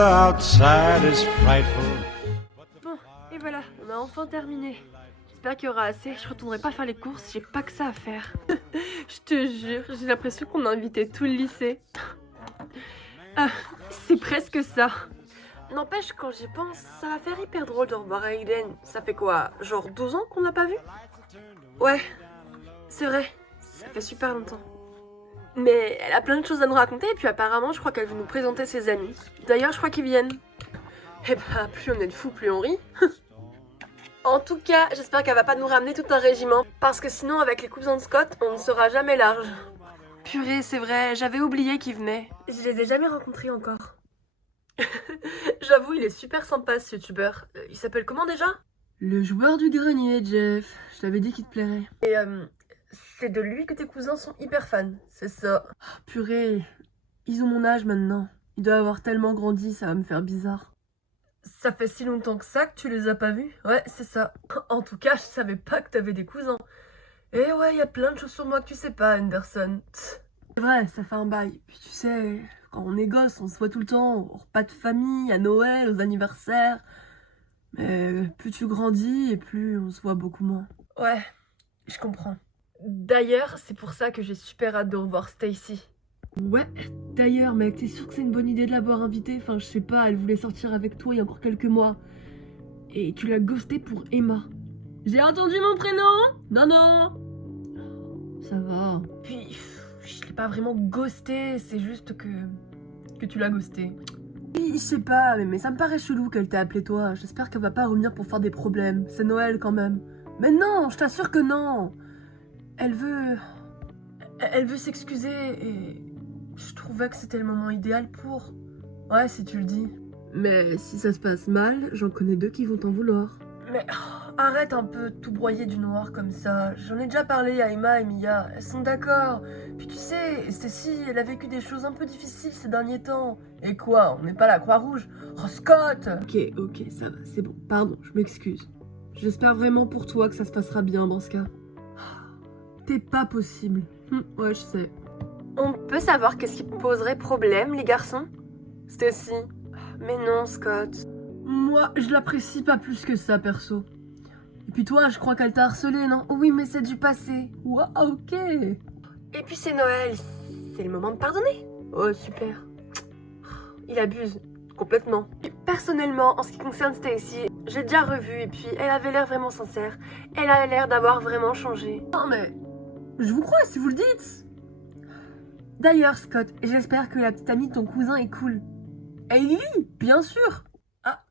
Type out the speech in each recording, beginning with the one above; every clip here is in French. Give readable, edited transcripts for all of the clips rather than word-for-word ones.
weather outside is frightful. Bon, et voilà, on a enfin terminé. J'espère qu'il y aura assez, je retournerai pas faire les courses, j'ai pas que ça à faire. Je te jure, j'ai l'impression qu'on a invité tout le lycée. C'est presque ça. N'empêche, quand j'y pense, ça va faire hyper drôle de revoir Aiden. Ça fait quoi, genre 12 ans qu'on l'a pas vu? Ouais, c'est vrai, ça fait super longtemps. Mais elle a plein de choses à nous raconter et puis apparemment je crois qu'elle veut nous présenter ses amis. D'ailleurs je crois qu'ils viennent. Eh bah plus on est de fous, plus on rit. En tout cas, j'espère qu'elle va pas nous ramener tout un régiment. Parce que sinon avec les cousins de Scott, on ne sera jamais large. Purée, c'est vrai, j'avais oublié qu'ils venaient. Je les ai jamais rencontrés encore. J'avoue, il est super sympa ce youtubeur. Il s'appelle comment déjà? Le joueur du grenier, Jeff. Je t'avais dit qu'il te plairait. Et c'est de lui que tes cousins sont hyper fans, c'est ça. Oh, purée, ils ont mon âge maintenant. Ils doivent avoir tellement grandi, ça va me faire bizarre. Ça fait si longtemps que ça que tu les as pas vus? Ouais, c'est ça. En tout cas, je savais pas que t'avais des cousins. Et ouais, y a plein de choses sur moi que tu sais pas, Anderson. C'est vrai, ça fait un bail. Puis tu sais, quand on est gosse, on se voit tout le temps, au repas de famille, à Noël, aux anniversaires. Mais plus tu grandis et plus on se voit beaucoup moins. Ouais, je comprends. D'ailleurs, c'est pour ça que j'ai super hâte de revoir Stacy. Ouais, d'ailleurs, mec, t'es sûr que c'est une bonne idée de l'avoir invitée? Enfin, je sais pas, elle voulait sortir avec toi il y a encore quelques mois. Et tu l'as ghostée pour Emma. J'ai entendu mon prénom? Non, non. Ça va. Puis, je l'ai pas vraiment ghostée, c'est juste que tu l'as ghostée. Oui, je sais pas, mais ça me paraît chelou qu'elle t'ait appelé toi. J'espère qu'elle va pas revenir pour faire des problèmes. C'est Noël quand même. Mais non, je t'assure que non. Elle veut s'excuser et je trouvais que c'était le moment idéal pour. Ouais, si tu le dis. Mais si ça se passe mal, j'en connais deux qui vont t'en vouloir. Mais arrête un peu de tout broyer du noir comme ça. J'en ai déjà parlé à Emma et Mia. Elles sont d'accord. Puis tu sais, Stacy, elle a vécu des choses un peu difficiles ces derniers temps. Et quoi, on n'est pas la Croix-Rouge? Oh, Scott! Ok, ça va, c'est bon. Pardon, je m'excuse. J'espère vraiment pour toi que ça se passera bien dans ce cas. T'es pas possible. Ouais, je sais. On peut savoir qu'est-ce qui poserait problème, les garçons? Stacy. Mais non, Scott. Moi, je l'apprécie pas plus que ça, perso. Et puis toi, je crois qu'elle t'a harcelé, non? Oh oui, mais c'est du passé. Ouah, ok. Et puis c'est Noël. C'est le moment de pardonner. Oh, super. Il abuse. Complètement. Personnellement, en ce qui concerne Stacy, j'ai déjà revu et puis elle avait l'air vraiment sincère. Elle a l'air d'avoir vraiment changé. Non mais, je vous crois si vous le dites. D'ailleurs, Scott, j'espère que la petite amie de ton cousin est cool. Hailey, bien sûr. Ah,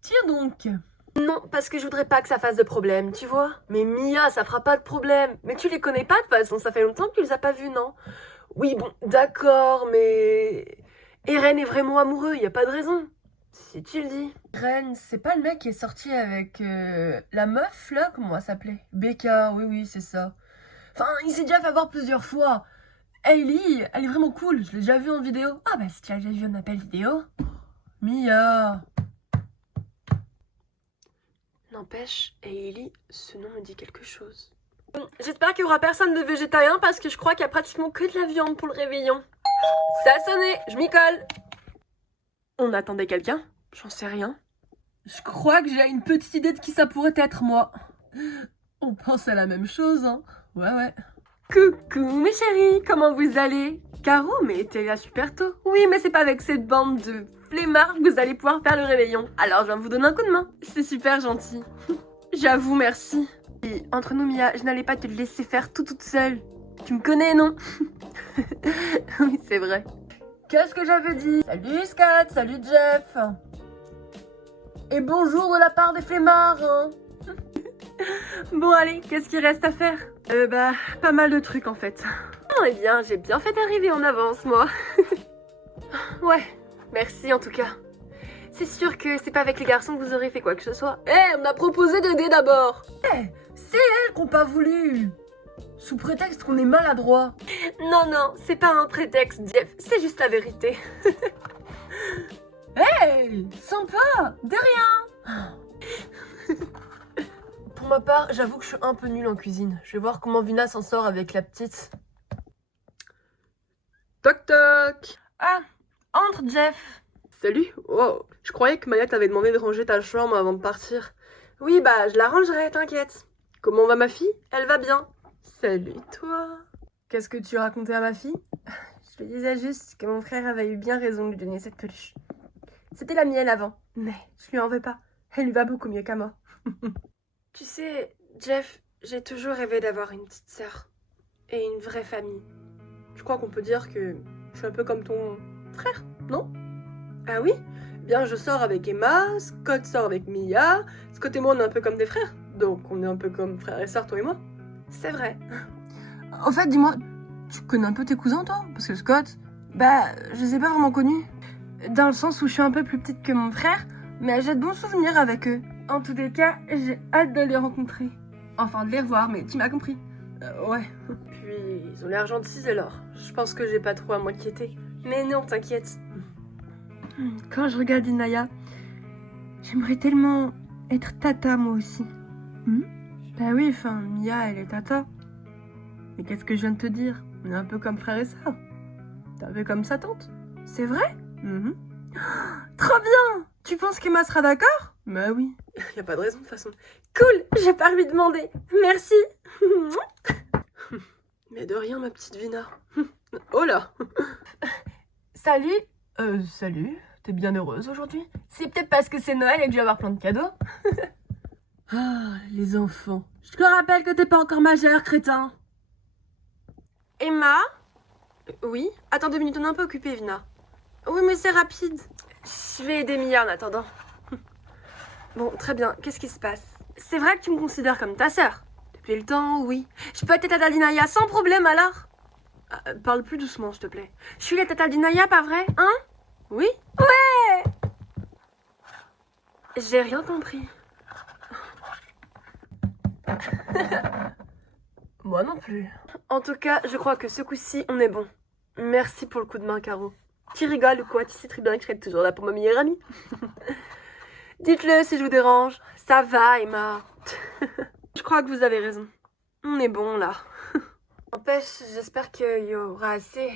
tiens donc. Non, parce que je voudrais pas que ça fasse de problème, tu vois. Mais Mia, ça fera pas de problème. Mais tu les connais pas de toute façon, ça fait longtemps que tu les as pas vus, non? Oui, bon, d'accord, mais... Eren est vraiment amoureux, y a pas de raison. Si tu le dis. Eren, c'est pas le mec qui est sorti avec la meuf, là? Comment elle s'appelait? Becca, oui, c'est ça. Enfin, il s'est déjà fait voir plusieurs fois. Hailey, elle est vraiment cool, je l'ai déjà vue en vidéo. Ah bah si tu as déjà vu un appel vidéo. Mia. N'empêche, Hailey, ce nom me dit quelque chose. J'espère qu'il y aura personne de végétarien parce que je crois qu'il y a pratiquement que de la viande pour le réveillon. Ça a sonné, je m'y colle. On attendait quelqu'un? J'en sais rien. Je crois que j'ai une petite idée de qui ça pourrait être, moi. On pense à la même chose, hein. Ouais. Coucou mes chéris, comment vous allez? Caro, mais t'es là super tôt. Oui, mais c'est pas avec cette bande de flemmards que vous allez pouvoir faire le réveillon. Alors je viens vous donner un coup de main. C'est super gentil. J'avoue, merci. Et entre nous, Mia, je n'allais pas te laisser faire tout toute seule. Tu me connais, non? Oui, c'est vrai. Qu'est-ce que j'avais dit? Salut Scott, salut Jeff. Et bonjour de la part des flemmards, hein. Bon allez, qu'est-ce qu'il reste à faire? Pas mal de trucs en fait. Oh, eh bien, j'ai bien fait d'arriver en avance, moi. Ouais, merci en tout cas. C'est sûr que c'est pas avec les garçons que vous aurez fait quoi que ce soit. On a proposé d'aider d'abord. C'est elles qui n'ont pas voulu. Sous prétexte qu'on est maladroit. Non, c'est pas un prétexte, Jeff. C'est juste la vérité. Sympa, de rien. Pour ma part, j'avoue que je suis un peu nulle en cuisine. Je vais voir comment Vina s'en sort avec la petite. Toc toc. Ah, entre Jeff. Salut. Wow, je croyais que Maya t'avait demandé de ranger ta chambre avant de partir. Oui, bah, je la rangerai, t'inquiète. Comment va ma fille? Elle va bien. Salut, toi. Qu'est-ce que tu racontais à ma fille? Je lui disais juste que mon frère avait eu bien raison de lui donner cette peluche. C'était la mienne avant, mais je lui en veux pas. Elle lui va beaucoup mieux qu'à moi. Tu sais, Jeff, j'ai toujours rêvé d'avoir une petite sœur. Et une vraie famille. Je crois qu'on peut dire que je suis un peu comme ton frère, non? Ah oui? Bien, je sors avec Emma, Scott sort avec Mia, Scott et moi on est un peu comme des frères. Donc on est un peu comme frère et sœur, toi et moi. C'est vrai. En fait, dis-moi, tu connais un peu tes cousins, toi? Parce que Scott, bah, je les ai pas vraiment connus. Dans le sens où je suis un peu plus petite que mon frère, mais j'ai de bons souvenirs avec eux. En tous les cas, j'ai hâte de les rencontrer. Enfin, de les revoir, mais tu m'as compris. Ouais. Puis, ils ont l'air gentils alors. Je pense que j'ai pas trop à m'inquiéter. Mais non, t'inquiète. Quand je regarde Inaya, j'aimerais tellement être tata moi aussi. Bah oui, enfin, Mia, elle est tata. Mais qu'est-ce que je viens de te dire? On est un peu comme frère et sœur. T'es un peu comme sa tante. C'est vrai? Trop bien! Tu penses qu'Emma sera d'accord? Bah oui. Y a pas de raison de toute façon. Cool! J'ai pas lui demander. Merci! Mais de rien, ma petite Vina. Oh là! Salut! Salut. T'es bien heureuse aujourd'hui? C'est peut-être parce que c'est Noël et que je vais avoir plein de cadeaux. Ah, les enfants. Je te rappelle que t'es pas encore majeur, crétin. Emma? Oui? Attends 2 minutes, on est un peu occupé, Vina. Oui, mais c'est rapide. Je vais aider Mia en attendant. Bon, très bien. Qu'est-ce qui se passe? C'est vrai que tu me considères comme ta sœur? Depuis le temps, oui. Je peux être tata d'Inaya sans problème alors? Parle plus doucement, s'il te plaît. Je suis la tata d'Inaya, pas vrai? Hein? Oui? Ouais! J'ai rien compris. Moi non plus. En tout cas, je crois que ce coup-ci, on est bon. Merci pour le coup de main, Caro. Tu rigoles ou quoi? Tu sais très bien que je serai toujours là pour ma meilleure amie. Dites-le si je vous dérange. Ça va, Emma. Je crois que vous avez raison. On est bon, là. N'empêche, j'espère qu'il y aura assez.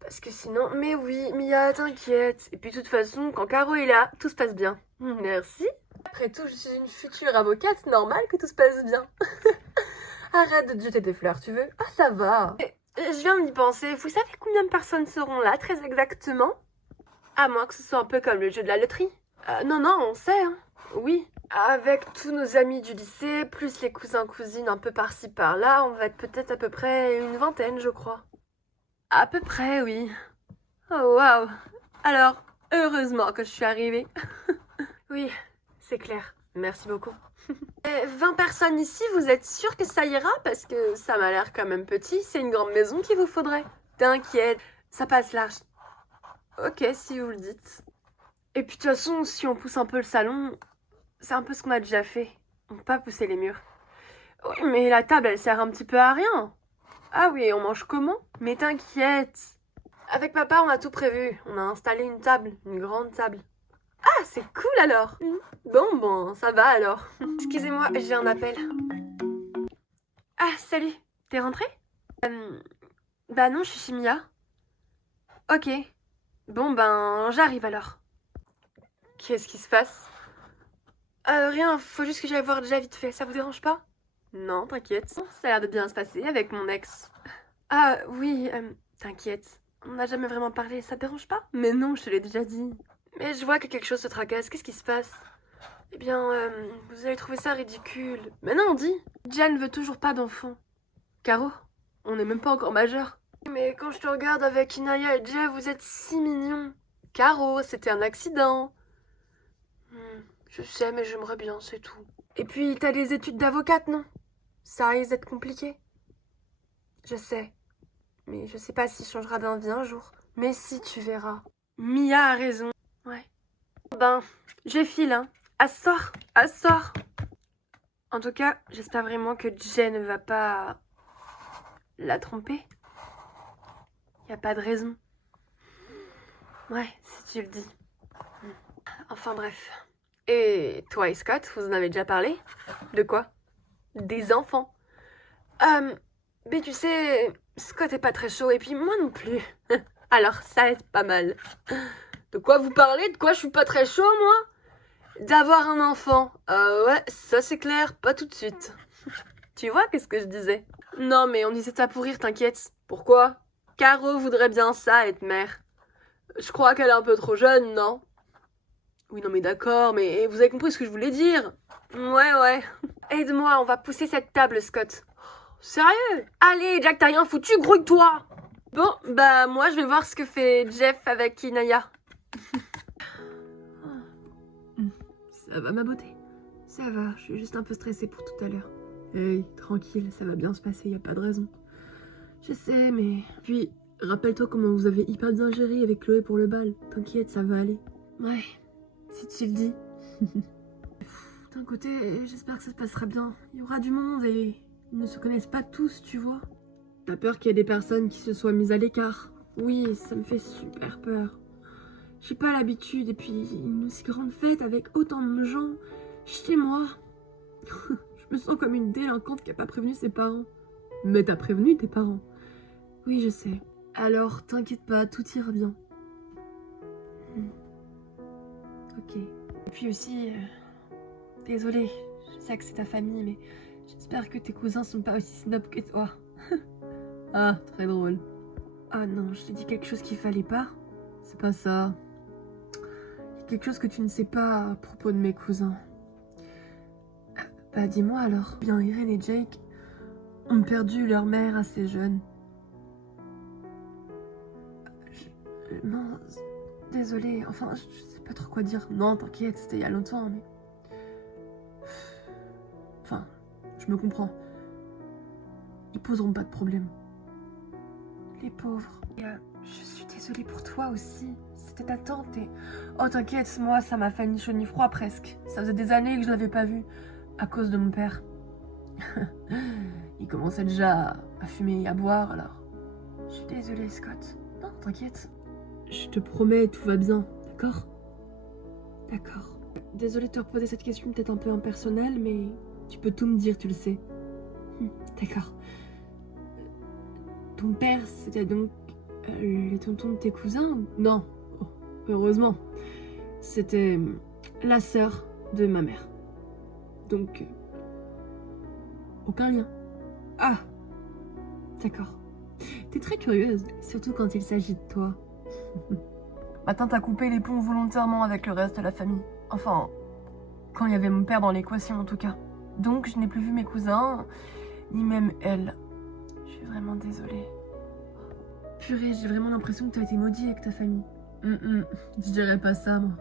Parce que sinon... Mais oui, Mia, t'inquiète. Et puis de toute façon, quand Caro est là, tout se passe bien. Merci. Après tout, je suis une future avocate, normal que tout se passe bien. Arrête de te jeter des fleurs, tu veux? Ah, ça va. Je viens d'y penser. Vous savez combien de personnes seront là, très exactement? À moins que ce soit un peu comme le jeu de la loterie. Non, on sait, hein. Oui. Avec tous nos amis du lycée, plus les cousins-cousines un peu par-ci par-là, on va être peut-être à peu près une vingtaine, je crois. À peu près, oui. Oh, waouh. Alors, heureusement que je suis arrivée. Oui, c'est clair. Merci beaucoup. 20 personnes ici, vous êtes sûr que ça ira? Parce que ça m'a l'air quand même petit. C'est une grande maison qu'il vous faudrait. T'inquiète, ça passe large. Ok, si vous le dites. Et puis de toute façon, si on pousse un peu le salon, c'est un peu ce qu'on a déjà fait. On peut pas pousser les murs. Oui, mais la table, elle sert un petit peu à rien. Ah oui, on mange comment? Mais t'inquiète. Avec papa, on a tout prévu. On a installé une table, une grande table. Ah, c'est cool alors. Bon, ça va alors. Excusez-moi, j'ai un appel. Ah, salut. T'es rentrée? Bah non, je suis chez Mia. Ok. Bon, ben, j'arrive alors. Qu'est-ce qui se passe? Rien, faut juste que j'aille voir déjà vite fait, ça vous dérange pas? Non, t'inquiète. Ça a l'air de bien se passer avec mon ex. Ah oui, t'inquiète. On n'a jamais vraiment parlé, ça te dérange pas? Mais non, je te l'ai déjà dit. Mais je vois que quelque chose te tracasse, qu'est-ce qui se passe? Eh bien, vous allez trouver ça ridicule. Mais non, dis! Jen veut toujours pas d'enfant. Caro, on n'est même pas encore majeur. Mais quand je te regarde avec Inaya et Jeff, vous êtes si mignons. Caro, c'était un accident. Je sais, mais j'aimerais bien, c'est tout. Et puis, t'as des études d'avocate, non? Ça risque d'être compliqué. Je sais. Mais je sais pas s'il changera d'avis un jour. Mais si, tu verras. Mia a raison. Ouais. Ben, je file, hein. À ce soir. En tout cas, j'espère vraiment que Jen ne va pas la tromper. Y a pas de raison. Ouais, si tu le dis. Enfin bref. Et toi et Scott, vous en avez déjà parlé? De quoi? Des enfants. Mais tu sais, Scott est pas très chaud et puis moi non plus. Alors ça aide pas mal. De quoi vous parlez? De quoi je suis pas très chaud, moi? D'avoir un enfant. Ouais, ça c'est clair, pas tout de suite. Tu vois, qu'est-ce que je disais? Non, mais on disait ça pour rire, t'inquiète. Pourquoi? Caro voudrait bien ça, être mère. Je crois qu'elle est un peu trop jeune, non? Oui, non, mais d'accord, mais vous avez compris ce que je voulais dire? Ouais. Aide-moi, on va pousser cette table, Scott. Sérieux? Allez, Jack, t'as rien foutu, grouille-toi! Bon, bah, moi, je vais voir ce que fait Jeff avec Inaya. Ça va, ma beauté? Ça va, je suis juste un peu stressée pour tout à l'heure. Hey, tranquille, ça va bien se passer, y a pas de raison. Je sais, mais... Puis, rappelle-toi comment vous avez hyper bien géré avec Chloé pour le bal. T'inquiète, ça va aller. Ouais, si tu le dis. D'un côté, j'espère que ça se passera bien. Il y aura du monde et ils ne se connaissent pas tous, tu vois. T'as peur qu'il y ait des personnes qui se soient mises à l'écart? Oui, ça me fait super peur. J'ai pas l'habitude, et puis une aussi grande fête avec autant de gens chez moi. Je me sens comme une délinquante qui a pas prévenu ses parents. Mais t'as prévenu tes parents? Oui, je sais. Alors, t'inquiète pas, tout ira bien. Ok. Et puis aussi, désolée, je sais que c'est ta famille, mais j'espère que tes cousins sont pas aussi snobs que toi. Ah, très drôle. Ah non, je t'ai dit quelque chose qu'il fallait pas. C'est pas ça. Il y a quelque chose que tu ne sais pas à propos de mes cousins. Bah dis-moi alors. Bien, Irène et Jake ont perdu leur mère assez jeune. Non, désolée, enfin, je sais pas trop quoi dire. Non, t'inquiète, c'était il y a longtemps, mais... Enfin, je me comprends. Ils poseront pas de problème. Les pauvres. Et, je suis désolée pour toi aussi. C'était ta tante et... Oh, t'inquiète, moi, ça m'a fait ni chaud ni froid presque. Ça faisait des années que je l'avais pas vu. À cause de mon père. Il commençait déjà à fumer et à boire, alors... Je suis désolée, Scott. Non, t'inquiète. Je te promets, tout va bien, d'accord? D'accord. Désolée de te reposer cette question peut-être un peu impersonnelle, mais tu peux tout me dire, tu le sais. D'accord. Ton père, c'était donc le tonton de tes cousins? Non, oh, heureusement. C'était la sœur de ma mère. Donc, aucun lien. Ah, d'accord. T'es très curieuse, surtout quand il s'agit de toi. Ma tante a coupé les ponts volontairement avec le reste de la famille. Enfin, quand il y avait mon père dans l'équation en tout cas. Donc je n'ai plus vu mes cousins, ni même elle. Je suis vraiment désolée. Purée, j'ai vraiment l'impression que t'as été maudit avec ta famille. Je dirais pas ça, moi.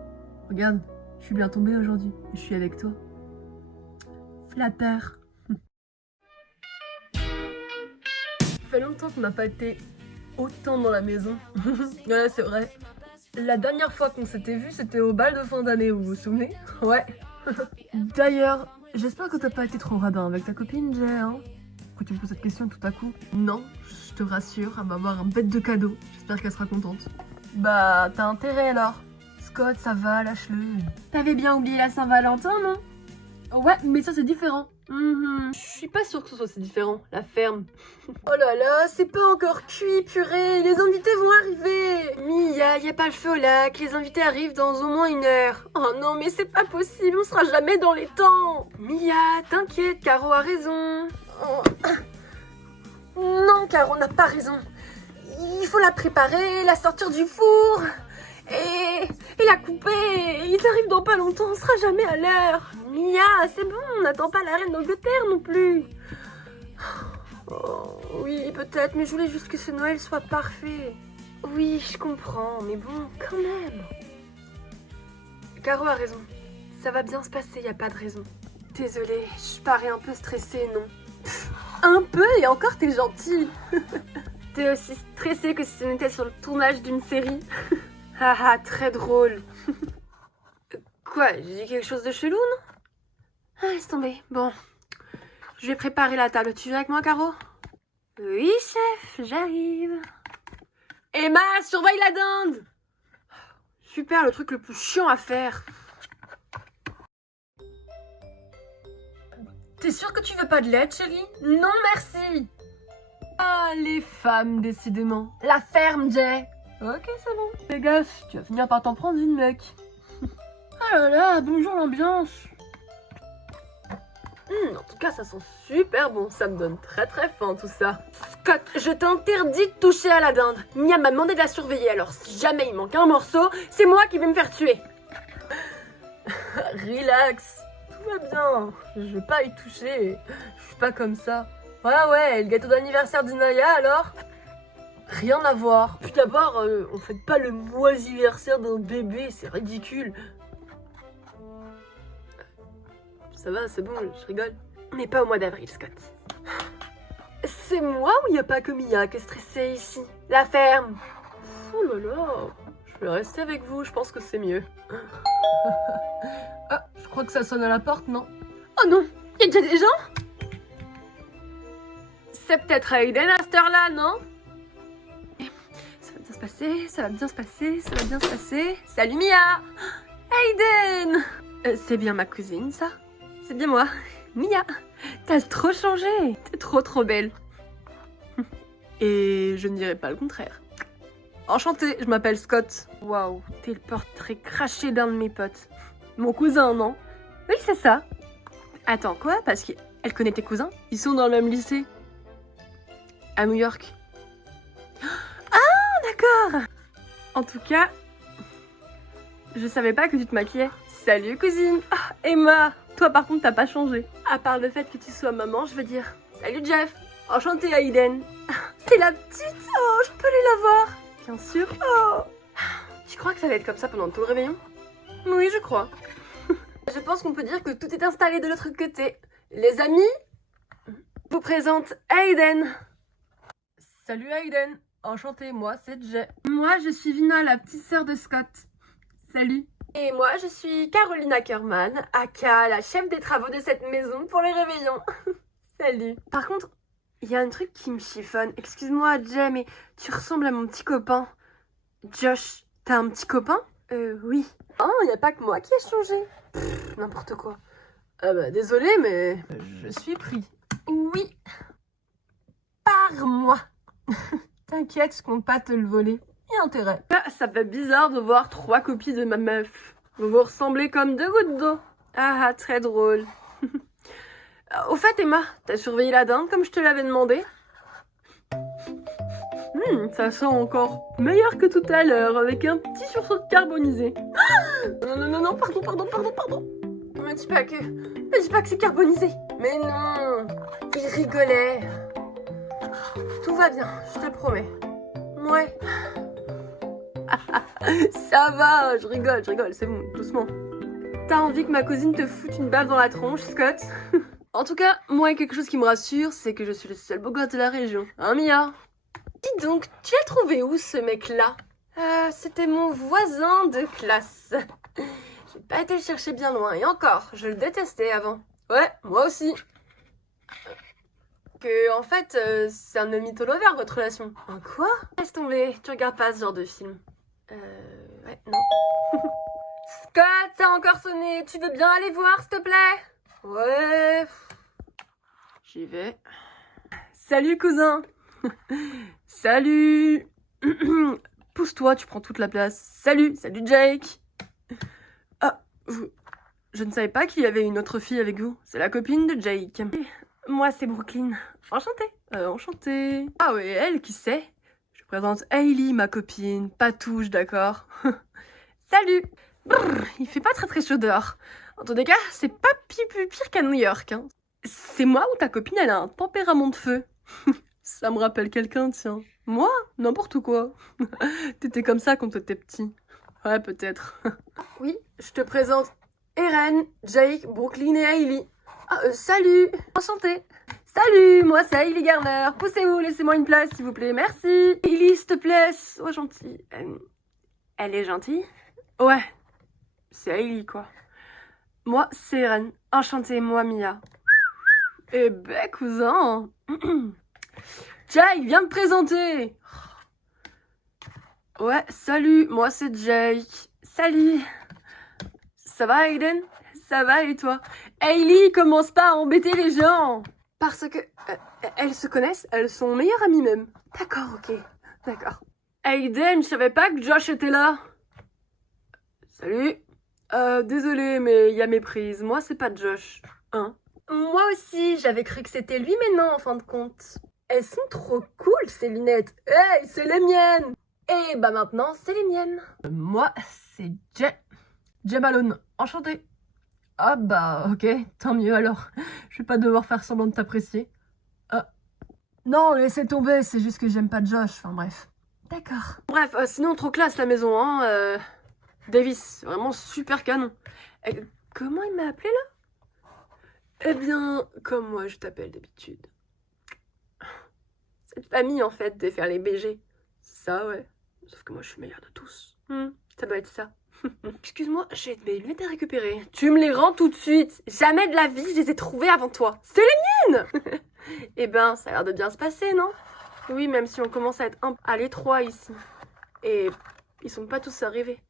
Regarde, je suis bien tombée aujourd'hui et je suis avec toi. Flatteur. Ça fait longtemps qu'on n'a pas été autant dans la maison. Ouais, c'est vrai. La dernière fois qu'on s'était vu, c'était au bal de fin d'année, vous vous souvenez? Ouais. D'ailleurs, j'espère que t'as pas été trop radin avec ta copine, Jay, hein? Pourquoi tu me poses cette question tout à coup? Non, je te rassure, elle va avoir un bête de cadeau. J'espère qu'elle sera contente. Bah, t'as intérêt alors. Scott, ça va, lâche-le. T'avais bien oublié la Saint-Valentin, non? Ouais, mais ça c'est différent. Je suis pas sûre que ce soit si différent, la ferme. Oh là là, c'est pas encore cuit, purée, les invités vont arriver. Mia, y a pas le feu au lac, les invités arrivent dans au moins 1 heure. Oh non, mais c'est pas possible, on sera jamais dans les temps. Mia, t'inquiète, Caro a raison. Oh. Non, Caro n'a pas raison. Il faut la préparer, la sortir du four. Et la couper. Ils arrivent dans pas longtemps, on sera jamais à l'heure. Mia, c'est bon, on n'attend pas la reine d'Angleterre non plus. Oh, oui, peut-être, mais je voulais juste que ce Noël soit parfait. Oui, je comprends, mais bon, quand même. Caro a raison. Ça va bien se passer, y a pas de raison. Désolée, je parais un peu stressée, non? Un peu, et encore t'es gentille. T'es aussi stressée que si ce n'était sur le tournage d'une série. Haha, très drôle. Quoi, j'ai dit quelque chose de chelou, non? Ah, laisse tomber. Bon, je vais préparer la table. Tu viens avec moi, Caro? Oui, chef, j'arrive. Emma, surveille la dinde! Super, le truc le plus chiant à faire. T'es sûre que tu veux pas de l'aide, chérie? Non, merci. Ah, les femmes, décidément. La ferme, Jay. Ok, c'est bon. Fais gaffe, tu vas finir par t'en prendre une, mec. Ah là là, bonjour l'ambiance. En tout cas, ça sent super bon. Ça me donne très très faim tout ça. Scott, je t'interdis de toucher à la dinde. Mia m'a demandé de la surveiller, alors si jamais il manque un morceau, c'est moi qui vais me faire tuer. Relax, tout va bien. Je vais pas y toucher. Je suis pas comme ça. Ouais, le gâteau d'anniversaire d'Inaya alors? Rien à voir. Puis d'abord, on fête pas le moisiversaire d'un bébé, c'est ridicule. Ça va, c'est bon, je rigole. On n'est pas au mois d'avril, Scott. C'est moi ou y a pas que Mia qui est stressée ici? La ferme. Oh là là, je vais rester avec vous, je pense que c'est mieux. Ah, je crois que ça sonne à la porte, non? Oh non, y a déjà des gens? C'est peut-être Aiden à cette heure-là, non? Ça va bien se passer, ça va bien se passer, ça va bien se passer. Salut Mia! Aiden! C'est bien ma cousine, ça? C'est bien moi, Mia. T'as trop changé, t'es trop belle. Et je ne dirais pas le contraire. Enchantée, je m'appelle Scott. Waouh, t'es le portrait craché d'un de mes potes. Mon cousin, non? Oui, c'est ça. Attends, quoi? Parce qu'elle connaît tes cousins? Ils sont dans le même lycée. À New York. Ah, d'accord. En tout cas, je savais pas que tu te maquillais. Salut, cousine. Ah, Emma. Toi, par contre, t'as pas changé. À part le fait que tu sois maman, je veux dire. Salut, Jeff. Enchanté, Aiden. C'est la petite. Oh, je peux aller la voir. Bien sûr. Oh. Tu crois que ça va être comme ça pendant tout le réveillon? Oui, je crois. Je pense qu'on peut dire que tout est installé de l'autre côté. Les amis, je vous présente Aiden. Salut Aiden, enchantée, moi c'est Jay. Moi, je suis Vina, la petite sœur de Scott. Salut. Et moi, je suis Caroline Ackerman, aka la chef des travaux de cette maison pour les réveillons. Salut. Par contre, il y a un truc qui me chiffonne. Excuse-moi, Jay, mais tu ressembles à mon petit copain. Josh, t'as un petit copain? Oui. Oh, il n'y a pas que moi qui ai changé. N'importe quoi. Ah bah désolé, mais je suis pris. Oui. Par moi. T'inquiète, je compte pas te le voler. Il y a intérêt. Ah, ça fait bizarre de voir 3 copies de ma meuf. Vous vous ressemblez comme 2 gouttes d'eau. Ah, très drôle. Au fait, Emma, t'as surveillé la dinde comme je te l'avais demandé? Ça sent encore meilleur que tout à l'heure, avec un petit sursaut de carbonisé. Ah non, pardon. Me dis pas que c'est carbonisé. Mais non, il rigolait. Tout va bien, je te promets. Ouais. Ça va, je rigole, c'est bon, doucement. T'as envie que ma cousine te foute une baffe dans la tronche, Scott? En tout cas, moi, il y a quelque chose qui me rassure, c'est que je suis le seul beau gosse de la région. Hein, Mia? Dis donc, tu l'as trouvé où, ce mec-là? C'était mon voisin de classe. J'ai pas été le chercher bien loin, et encore, je le détestais avant. Ouais, moi aussi. En fait, c'est un ami tolo-vert, votre relation. Un quoi? Laisse tomber, tu regardes pas ce genre de film. Ouais, non. Scott, ça a encore sonné, tu veux bien aller voir, s'il te plaît? Ouais. J'y vais. Salut, cousin. Salut. Pousse-toi, tu prends toute la place. Salut Jake. Ah, je ne savais pas qu'il y avait une autre fille avec vous. C'est la copine de Jake. Moi, c'est Brooklyn. Enchantée. Enchantée. Ah ouais, elle, qui c'est? Je présente Hailey, ma copine. Pas touche, d'accord? Salut. Brrr, il fait pas très chaud dehors. En tous les cas, c'est pas plus pire qu'à New York. Hein. C'est moi ou ta copine, elle a un tempérament de feu? Ça me rappelle quelqu'un, tiens. Moi? N'importe quoi. T'étais comme ça quand t'étais petit. Ouais, peut-être. Oui, je te présente Eren, Jake, Brooklyn et Hailey. Salut. Enchantée. Salut, moi c'est Hailey Garner. Poussez-vous, laissez-moi une place, s'il vous plaît. Merci. Hailey, s'il te plaît, sois gentille. Elle est gentille? Ouais. C'est Hailey, quoi. Moi, c'est Eren. Enchantée, moi, Mia. Eh ben, cousin. Jake, viens me présenter. Ouais, salut, moi c'est Jake. Salut. Ça va, Aiden? Ça va, et toi? Hailey, commence pas à embêter les gens. Parce que... elles se connaissent? Elles sont meilleures amies même. D'accord, ok. D'accord. Aiden, je savais pas que Josh était là. Salut. Désolé, mais il y a méprise. Moi, c'est pas Josh. Hein? Moi aussi, j'avais cru que c'était lui, mais non, en fin de compte. Elles sont trop cool, ces lunettes. Hey, c'est les miennes! Et bah maintenant, c'est les miennes. Moi, c'est Jay Malone. Enchanté. Ah bah, ok, tant mieux alors. Je vais pas devoir faire semblant de t'apprécier. Non, laissez tomber, c'est juste que j'aime pas Josh, enfin bref. D'accord. Bref, sinon, trop classe la maison, hein. Davis, vraiment super canon. Comment il m'a appelé là? Eh bien, comme moi je t'appelle d'habitude. Cette famille en fait de faire les BG. Ça ouais. Sauf que moi je suis meilleure de tous. Ça doit être ça. Excuse-moi, j'ai mes lunettes à récupérer. Tu me les rends tout de suite. Jamais de la vie je les ai trouvées avant toi. C'est les miennes. Eh ben, ça a l'air de bien se passer, non? Oui, même si on commence à être à l'étroit ici. Et ils sont pas tous arrivés.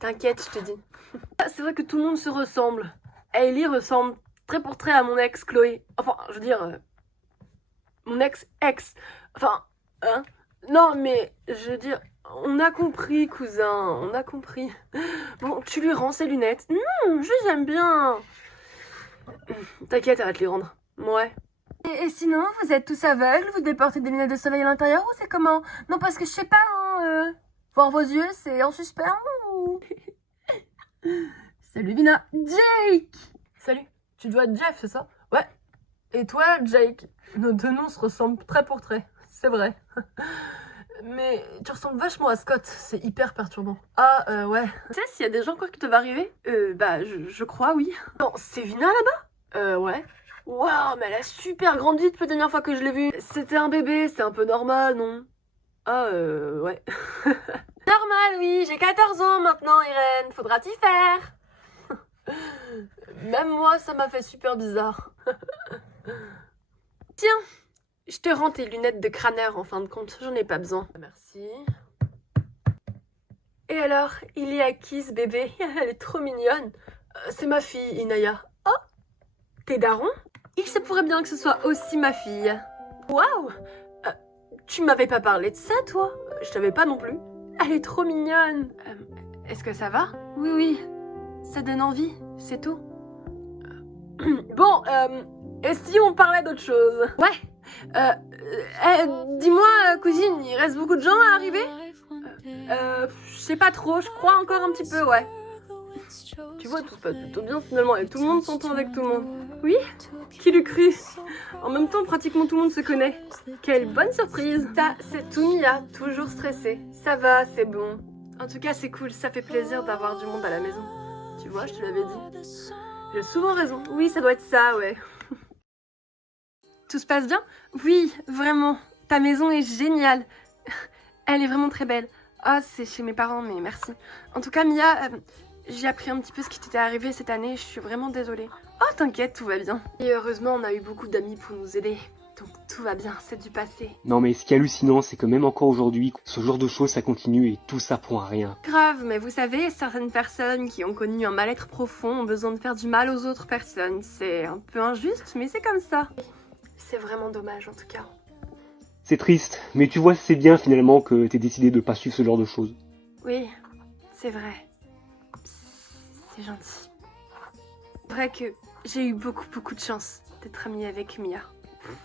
T'inquiète, je te dis. C'est vrai que tout le monde se ressemble. Hailey ressemble trait pour trait à mon ex Chloé. Enfin, je veux dire... mon ex-ex. Enfin, hein? Non, mais je veux dire... On a compris, cousin. On a compris. Bon, tu lui rends ses lunettes. Non, je les aime bien. T'inquiète, arrête de les rendre. Ouais. Et sinon, vous êtes tous aveugles? Vous déportez des lunettes de soleil à l'intérieur ou c'est comment? Non, parce que je sais pas, hein, voir vos yeux, c'est en suspens ou... Salut Vina. Jake! Salut, tu dois être Jeff, c'est ça? Ouais. Et toi, Jake? Nos deux noms se ressemblent trait pour trait, c'est vrai. Mais tu ressembles vachement à Scott, c'est hyper perturbant. Ah, ouais. Tu sais, s'il y a des gens quoi qui te va arriver, bah, je crois, oui. Non, c'est Vina là-bas? Ouais. Waouh, mais elle a super grandi depuis la dernière fois que je l'ai vue. C'était un bébé, c'est un peu normal, non? Ah, ouais. Normal, oui, j'ai 14 ans maintenant, Irène. Faudra t'y faire. Même moi, ça m'a fait super bizarre. Tiens, je te rends tes lunettes de crâneur en fin de compte. J'en ai pas besoin. Merci. Et alors, il est à qui ce bébé? Elle est trop mignonne. C'est ma fille, Inaya. Oh, t'es daron? Il se pourrait bien que ce soit aussi ma fille. Waouh! Tu m'avais pas parlé de ça, toi? Je savais pas non plus. Elle est trop mignonne. Est-ce que ça va? Oui, oui. Ça donne envie, c'est tout. Bon, et si on parlait d'autre chose? Ouais. Dis-moi, cousine, il reste beaucoup de gens à arriver? Je sais pas trop, je crois encore un petit peu, ouais. Tu vois, tout se passe plutôt bien finalement et tout le monde s'entend avec tout le monde. Oui? Qui l'eût cru? En même temps, pratiquement tout le monde se connaît. Quelle bonne surprise! Ça, c'est tout Mia, toujours stressée. Ça va, c'est bon. En tout cas, c'est cool, ça fait plaisir d'avoir du monde à la maison. Tu vois, je te l'avais dit. J'ai souvent raison. Oui, ça doit être ça, ouais. Tout se passe bien? Oui, vraiment. Ta maison est géniale. Elle est vraiment très belle. Ah, c'est chez mes parents, mais merci. En tout cas, Mia, j'ai appris un petit peu ce qui t'était arrivé cette année. Je suis vraiment désolée. Oh, t'inquiète, tout va bien. Et heureusement, on a eu beaucoup d'amis pour nous aider. Donc tout va bien, c'est du passé. Non mais ce qui est hallucinant, c'est que même encore aujourd'hui, ce genre de choses ça continue et tout ça pour un rien. Grave, mais vous savez, certaines personnes qui ont connu un mal-être profond ont besoin de faire du mal aux autres personnes. C'est un peu injuste, mais c'est comme ça. C'est vraiment dommage en tout cas. C'est triste, mais tu vois, c'est bien finalement que t'aies décidé de pas suivre ce genre de choses. Oui, c'est vrai. C'est gentil. C'est vrai que j'ai eu beaucoup de chance d'être amie avec Mia.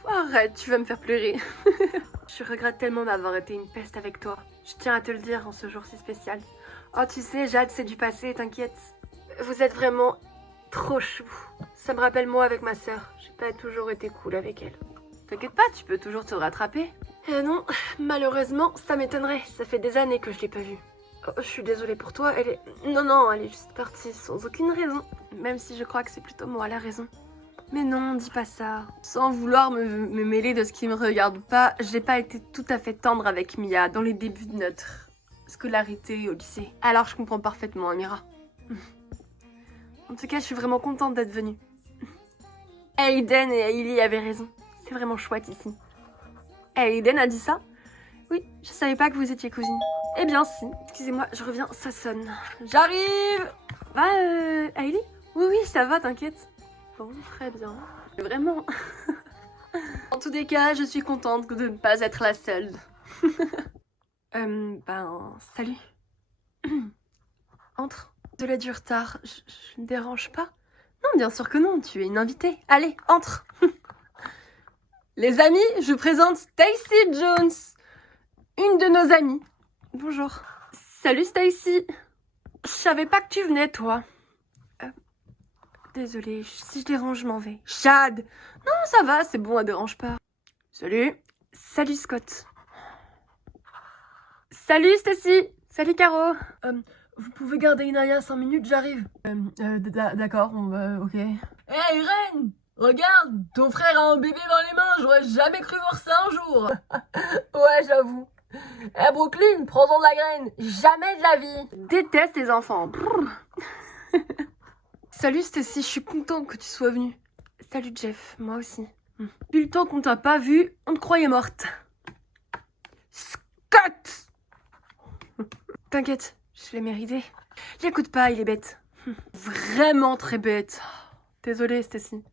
Arrête, tu vas me faire pleurer. Je regrette tellement d'avoir été une peste avec toi. Je tiens à te le dire en ce jour si spécial. Oh, tu sais, Jade, c'est du passé, t'inquiète. Vous êtes vraiment trop chou. Ça me rappelle moi avec ma sœur. J'ai pas toujours été cool avec elle. T'inquiète pas, tu peux toujours te rattraper. Non, malheureusement, ça m'étonnerait. Ça fait des années que je l'ai pas vue. Oh, je suis désolée pour toi, elle est... Non, elle est juste partie sans aucune raison. Même si je crois que c'est plutôt moi la raison. Mais non, dis pas ça. Sans vouloir me mêler de ce qui me regarde pas, j'ai pas été tout à fait tendre avec Mia dans les débuts de notre scolarité au lycée. Alors je comprends parfaitement, Amira. En tout cas, je suis vraiment contente d'être venue. Aiden et Hailey avaient raison. C'est vraiment chouette ici. Aiden a dit ça? Oui, je savais pas que vous étiez cousine. Eh bien si. Excusez-moi, je reviens, ça sonne. J'arrive! Va, Hailey? Oui, ça va, t'inquiète. Bon, très bien. Vraiment. En tous les cas, je suis contente de ne pas être la seule. Salut. Entre. Désolée du retard, je ne dérange pas? Non, bien sûr que non, tu es une invitée. Allez, entre. Les amis, je vous présente Stacy Jones, une de nos amies. Bonjour. Salut Stacy. Je savais pas que tu venais, toi. Désolée, si je dérange, je m'en vais. Chad. Non, ça va, c'est bon, elle dérange pas. Salut. Salut Scott. Salut Stacy. Salut Caro. Vous pouvez garder Inaya 5 minutes, j'arrive. D'accord, ok. Hey Ren, regarde, ton frère a un bébé dans les mains, j'aurais jamais cru voir ça un jour. Ouais, j'avoue. Eh Brooklyn, prends-en de la graine, jamais de la vie. Déteste les enfants. Salut Stacy, je suis contente que tu sois venue. Salut Jeff, moi aussi. Depuis le temps qu'on t'a pas vu, on te croyait morte. Scott. T'inquiète, je l'ai mérité. L'écoute pas, il est bête. Vraiment très bête. Désolée Stacy.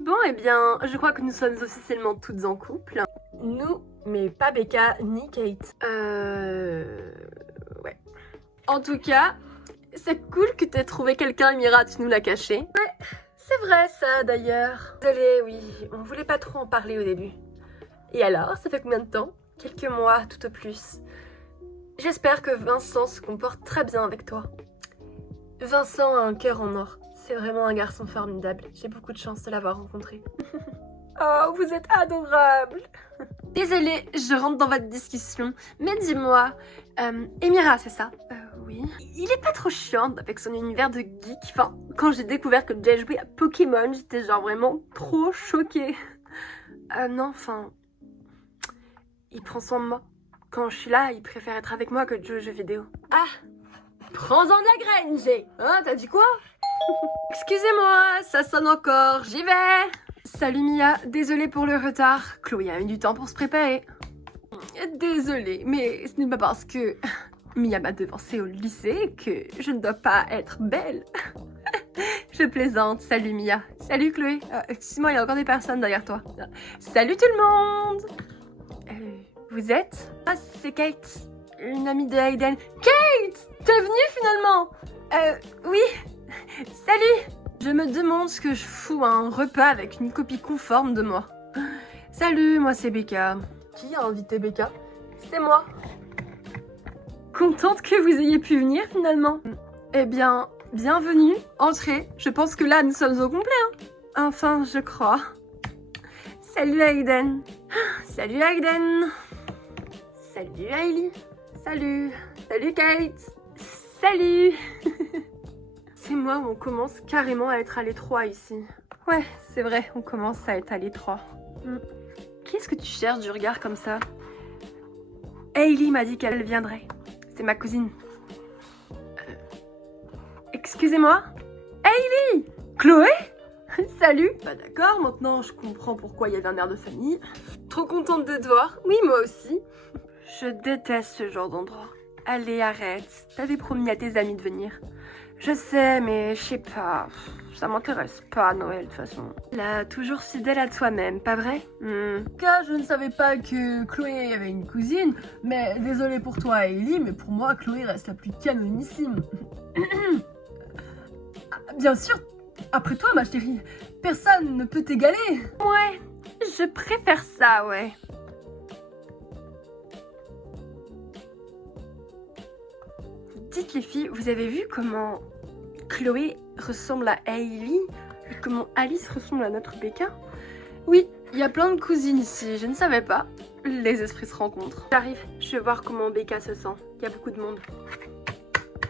Bon, eh bien, je crois que nous sommes officiellement toutes en couple. Nous, mais pas Becca ni Kate. Ouais. En tout cas, c'est cool que t'aies trouvé quelqu'un, Mira, tu nous l'as caché. Ouais, c'est vrai ça d'ailleurs. Désolée, oui, on voulait pas trop en parler au début. Et alors, ça fait combien de temps? Quelques mois, tout au plus. J'espère que Vincent se comporte très bien avec toi. Vincent a un cœur en or. C'est vraiment un garçon formidable. J'ai beaucoup de chance de l'avoir rencontré. Oh, vous êtes adorable. Désolée, je rentre dans votre discussion. Mais dis-moi, Emira, c'est ça? Oui. Il est pas trop chiant avec son univers de geek. Enfin, quand j'ai découvert que Jay jouait à Pokémon, j'étais genre vraiment trop choquée. Non, enfin... Il prend soin de moi. Quand je suis là, il préfère être avec moi que de jouer aux jeux vidéo. Ah! Prends-en de la graine, Jay! Hein, t'as dit quoi? Excusez-moi, ça sonne encore, j'y vais! Salut Mia, désolée pour le retard. Chloé a eu du temps pour se préparer. Désolée, mais ce n'est pas parce que Mia m'a devancée au lycée que je ne dois pas être belle. Je plaisante, salut Mia. Salut Chloé. Excuse-moi, il y a encore des personnes derrière toi. Salut tout le monde! Vous êtes? Ah, c'est Kate, une amie de Hayden. Kate! T'es venue finalement? Oui. Salut! Je me demande ce que je fous à un repas avec une copie conforme de moi. Salut, moi c'est Becca. Qui a invité Becca? C'est moi. Contente que vous ayez pu venir finalement. Eh bien, bienvenue, entrez. Je pense que là nous sommes au complet. Hein. Enfin, je crois. Salut Hayden. Salut Hayden. Salut Hailey. Salut. Salut Kate. Salut. C'est moi où on commence carrément à être à l'étroit ici. Ouais, c'est vrai, on commence à être à l'étroit. Qu'est-ce que tu cherches du regard comme ça? Hailey m'a dit qu'elle viendrait. C'est ma cousine. Excusez-moi? Hailey! Chloé? Salut! Bah d'accord, maintenant je comprends pourquoi il y avait un air de famille. Trop contente de te voir. Oui, moi aussi. Je déteste ce genre d'endroit. Allez, arrête. T'avais promis à tes amis de venir. Je sais, mais je sais pas. Ça m'intéresse pas, Noël, de toute façon. Là, toujours fidèle à toi-même, pas vrai? En tout cas, je ne savais pas que Chloé avait une cousine, mais désolé pour toi, Ellie, mais pour moi, Chloé reste la plus canonissime. Bien sûr, après toi, ma chérie, personne ne peut t'égaler. Ouais, je préfère ça, ouais. Dites les filles, vous avez vu comment Chloé ressemble à Hailey et comment Alice ressemble à notre Becca? Oui, il y a plein de cousines ici, je ne savais pas. Les esprits se rencontrent. J'arrive, je vais voir comment Becca se sent. Il y a beaucoup de monde.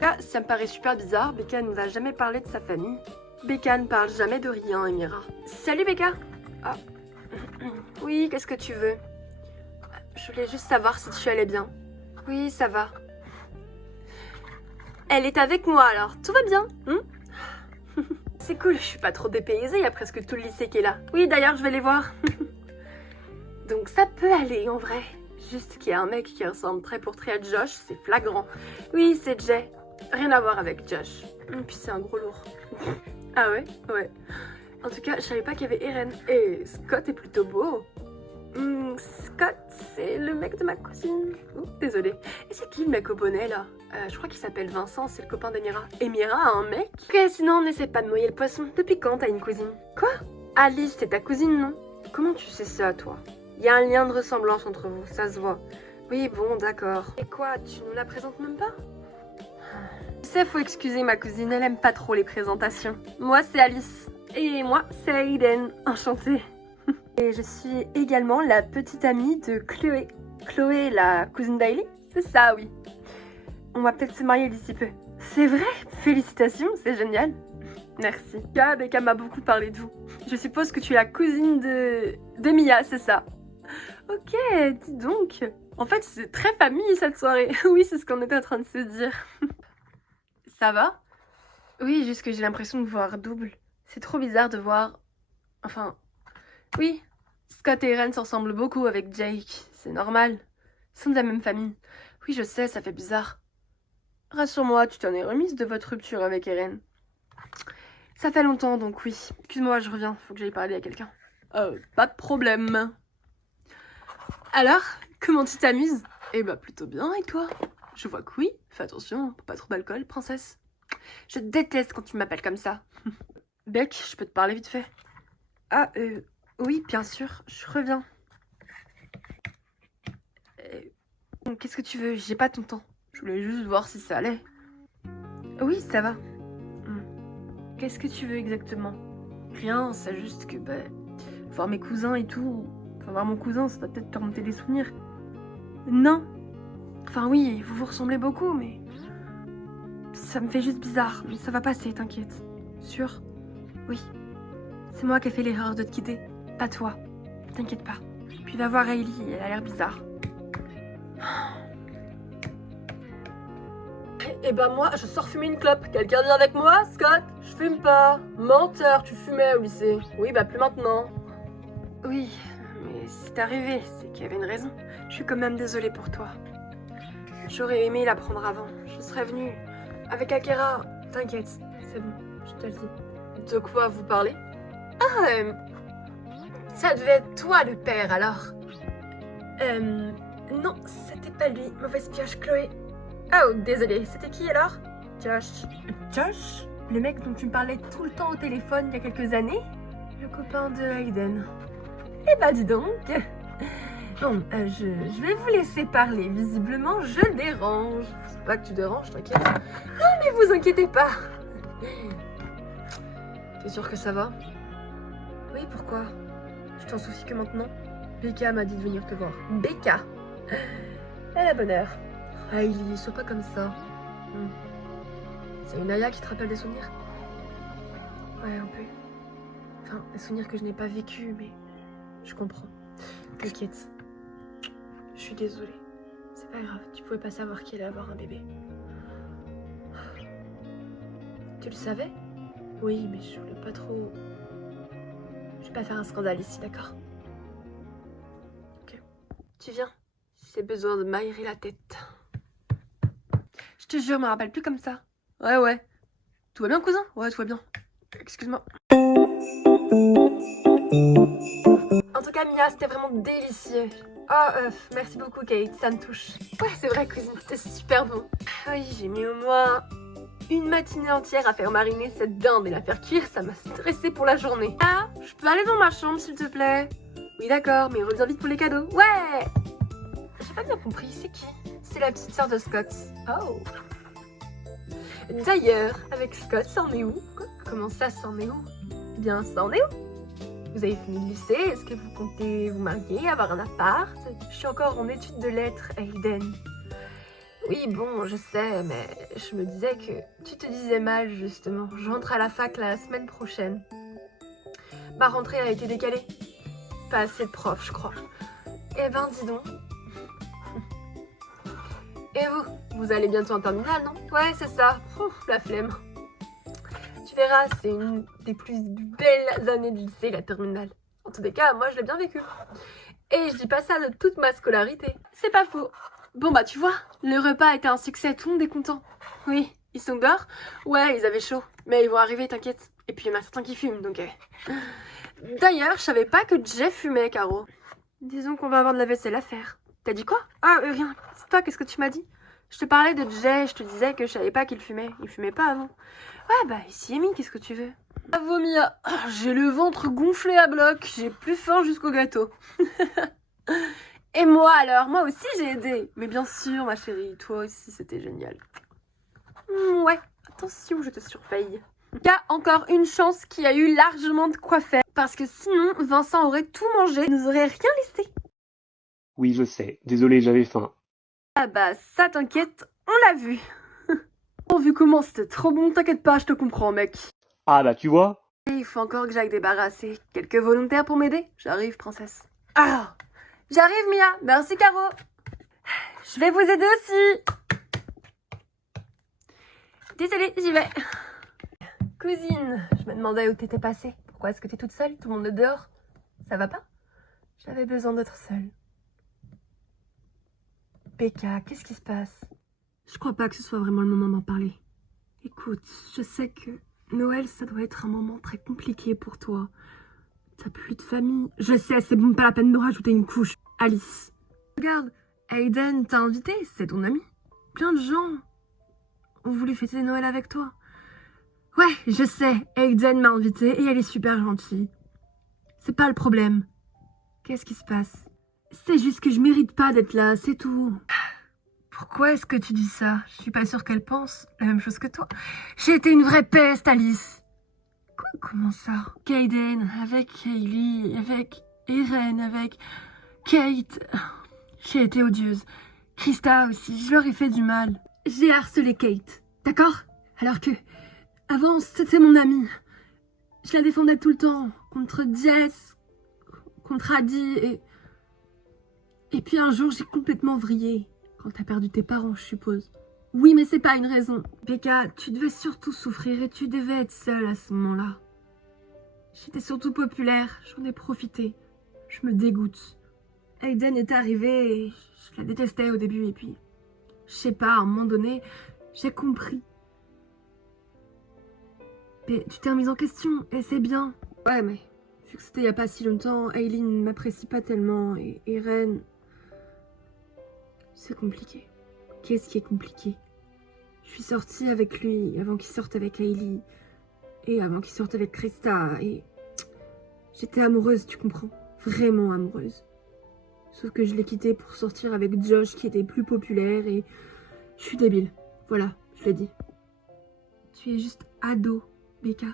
Là, ça me paraît super bizarre, Becca ne nous a jamais parlé de sa famille. Becca ne parle jamais de rien, Emira. Salut Becca. Ah. Oui, qu'est-ce que tu veux? Je voulais juste savoir si tu allais bien. Oui, ça va. Elle est avec moi alors, tout va bien, C'est cool, je suis pas trop dépaysée, il y a presque tout le lycée qui est là. Oui, d'ailleurs, je vais les voir. Donc ça peut aller en vrai. Juste qu'il y a un mec qui ressemble trait pour trait à Josh, c'est flagrant. Oui, c'est Jay. Rien à voir avec Josh. Puis c'est un gros lourd. Ah ouais? Ouais. En tout cas, je savais pas qu'il y avait Eren. Et Scott est plutôt beau. Scott, c'est le mec de ma cousine. Oh, désolée. Et c'est qui le mec au bonnet là? Je crois qu'il s'appelle Vincent, c'est le copain d'Emira. Emira a un mec? Ok, sinon n'essaie pas de noyer le poisson. Depuis quand t'as une cousine? Quoi? Alice, c'est ta cousine, non? Comment tu sais ça, toi? Il y a un lien de ressemblance entre vous, ça se voit. Oui, bon, d'accord. Et quoi, tu nous la présentes même pas? Tu sais, faut excuser ma cousine, elle aime pas trop les présentations. Moi, c'est Alice. Et moi, c'est Aiden. Enchantée. Et je suis également la petite amie de Chloé. Chloé, la cousine d'Hailey? C'est ça, oui. On va peut-être se marier d'ici peu. C'est vrai? Félicitations, c'est génial. Merci. Becca m'a beaucoup parlé de vous. Je suppose que tu es la cousine de Mia, c'est ça? Ok, dis donc. En fait, c'est très famille cette soirée. Oui, c'est ce qu'on était en train de se dire. Ça va? Oui, juste que j'ai l'impression de voir double. C'est trop bizarre de voir... Enfin... Oui, Scott et Eren se ressemblent beaucoup avec Jake. C'est normal. Ils sont de la même famille. Oui, je sais, ça fait bizarre. Rassure-moi, tu t'en es remise de votre rupture avec Eren. Ça fait longtemps, donc oui. Excuse-moi, je reviens. Faut que j'aille parler à quelqu'un. Pas de problème. Alors, comment tu t'amuses? Eh bah, plutôt bien, et toi? Je vois que oui. Fais attention, pas trop d'alcool, princesse. Je déteste quand tu m'appelles comme ça. Beck, je peux te parler vite fait? Ah, oui, bien sûr, je reviens. Qu'est-ce que tu veux? J'ai pas ton temps. Je voulais juste voir si ça allait. Oui, ça va. Qu'est-ce que tu veux exactement? Rien, c'est juste que, voir mes cousins et tout... Enfin, voir mon cousin, ça va peut-être te remonter des souvenirs. Non. Enfin oui, vous vous ressemblez beaucoup, mais... Ça me fait juste bizarre, mais ça va passer, t'inquiète. Sûr? Oui. C'est moi qui ai fait l'erreur de te quitter, pas toi. T'inquiète pas. Puis va voir Hailey, elle a l'air bizarre. Eh ben moi, je sors fumer une clope. Quelqu'un vient avec moi, Scott? Je fume pas. Menteur, tu fumais au lycée. Oui, plus maintenant. Oui, mais c'est arrivé, c'est qu'il y avait une raison. Je suis quand même désolée pour toi. J'aurais aimé l'apprendre avant. Je serais venue avec Akira. T'inquiète, c'est bon, je te le dis. De quoi vous parlez? Ah, ça devait être toi le père alors. Non, c'était pas lui. Mauvaise pioche, Chloé. Oh, désolé, c'était qui alors? Josh. Josh? Le mec dont tu me parlais tout le temps au téléphone il y a quelques années? Le copain de Aiden. Eh bah dis donc. Bon, je vais vous laisser parler. Visiblement, je dérange. C'est pas que tu déranges, t'inquiète. Non, mais vous inquiétez pas. T'es sûre que ça va? Oui, pourquoi? Tu t'en soucies que maintenant? Becca m'a dit de venir te voir. Becca? Elle a bonne heure. Hailey, sois pas comme ça. C'est une Aya qui te rappelle des souvenirs? Ouais, un peu. Enfin, des souvenirs que je n'ai pas vécus, mais je comprends. T'inquiète. Je suis désolée. C'est pas grave, tu pouvais pas savoir qu'il allait avoir un bébé. Tu le savais? Oui, mais je voulais pas trop... Je vais pas faire un scandale ici, d'accord? Ok. Tu viens? J'ai besoin de m'aérer la tête. Je te jure, je me rappelle plus comme ça. Ouais. Tout va bien, cousin? Ouais, tout va bien. Excuse-moi. En tout cas, Mia, c'était vraiment délicieux. Oh, merci beaucoup, Kate, ça me touche. Ouais, c'est vrai, cousine, c'était super bon. Oui, j'ai mis au moins une matinée entière à faire mariner cette dinde et la faire cuire, ça m'a stressée pour la journée. Ah, je peux aller dans ma chambre, s'il te plaît? Oui, d'accord, mais reviens vite pour les cadeaux. Ouais! J'ai pas bien compris, c'est qui? C'est la petite sœur de Scott. Oh! D'ailleurs, avec Scott, ça en est où? Quoi? Comment ça, ça en est où? Eh bien, ça en est où? Vous avez fini le lycée? Est-ce que vous comptez vous marier, avoir un appart? Je suis encore en études de lettres, Aiden. Oui, bon, je sais, mais je me disais que tu te disais mal, justement. Je rentre à la fac la semaine prochaine. Ma rentrée a été décalée. Pas assez de profs, je crois. Eh ben, dis donc. Et vous allez bientôt en terminale, non? Ouais, c'est ça. Ouf, la flemme. Tu verras, c'est une des plus belles années du lycée, la terminale. En tous les cas, moi, je l'ai bien vécu. Et je dis pas ça de toute ma scolarité. C'est pas faux. Bon, tu vois, le repas a été un succès, tout le monde est content. Oui, ils sont dehors? Ouais, ils avaient chaud. Mais ils vont arriver, t'inquiète. Et puis, il y en a certains qui fument, donc... D'ailleurs, je savais pas que Jeff fumait, Caro. Disons qu'on va avoir de la vaisselle à faire. T'as dit quoi? Ah, rien. C'est toi, qu'est-ce que tu m'as dit? Je te parlais de Jay, je te disais que je savais pas qu'il fumait. Il fumait pas avant. Ouais, bah, ici, Amy, qu'est-ce que tu veux? Bravo Mia, j'ai le ventre gonflé à bloc, j'ai plus faim jusqu'au gâteau. Et moi alors? Moi aussi j'ai aidé. Mais bien sûr, ma chérie, toi aussi, c'était génial. Ouais, attention, je te surveille. Il y a encore une chance qu'il y a eu largement de quoi faire. Parce que sinon, Vincent aurait tout mangé, il nous aurait rien laissé. Oui, je sais. Désolé, j'avais faim. Ah bah, ça t'inquiète, on l'a vu. Oh, vu comment c'était trop bon, t'inquiète pas, je te comprends mec. Ah bah tu vois? Et il faut encore que j'aille débarrasser. Quelques volontaires pour m'aider? J'arrive, princesse. Ah! J'arrive, Mia. Merci, Caro. Je vais vous aider aussi. Désolée, j'y vais. Cousine, je me demandais où t'étais passée. Pourquoi est-ce que t'es toute seule? Tout le monde est dehors. Ça va pas? J'avais besoin d'être seule. Becca, qu'est-ce qui se passe? Je crois pas que ce soit vraiment le moment d'en parler. Écoute, je sais que Noël, ça doit être un moment très compliqué pour toi. T'as plus de famille. Je sais, c'est bon, pas la peine de rajouter une couche. Alice. Regarde, Hayden t'a invité, c'est ton ami. Plein de gens ont voulu fêter Noël avec toi. Ouais, je sais, Hayden m'a invité et elle est super gentille. C'est pas le problème. Qu'est-ce qui se passe? C'est juste que je mérite pas d'être là, c'est tout. Pourquoi est-ce que tu dis ça? Je suis pas sûre qu'elle pense la même chose que toi. J'ai été une vraie peste, Alice. Comment ça? Hayden, avec Hailey, avec Irene, avec Kate. J'ai été odieuse. Krista aussi, je leur ai fait du mal. J'ai harcelé Kate, d'accord? Alors que, avant, c'était mon amie. Je la défendais tout le temps, contre Jess, contre Adi, et puis un jour, j'ai complètement vrillé. Quand t'as perdu tes parents, je suppose. Oui, mais c'est pas une raison. Becca, tu devais surtout souffrir et tu devais être seule à ce moment-là. J'étais surtout populaire, j'en ai profité. Je me dégoûte. Hayden est arrivé et je la détestais au début et puis... Je sais pas, à un moment donné, j'ai compris. Mais tu t'es remise en question et c'est bien. Ouais, mais vu que c'était il y a pas si longtemps, Aileen ne m'apprécie pas tellement et Ren... C'est compliqué. Qu'est-ce qui est compliqué? Je suis sortie avec lui avant qu'il sorte avec Hailey et avant qu'il sorte avec Krista et j'étais amoureuse, tu comprends? Vraiment amoureuse. Sauf que je l'ai quitté pour sortir avec Josh qui était plus populaire et je suis débile. Voilà, je l'ai dit. Tu es juste ado, Becca.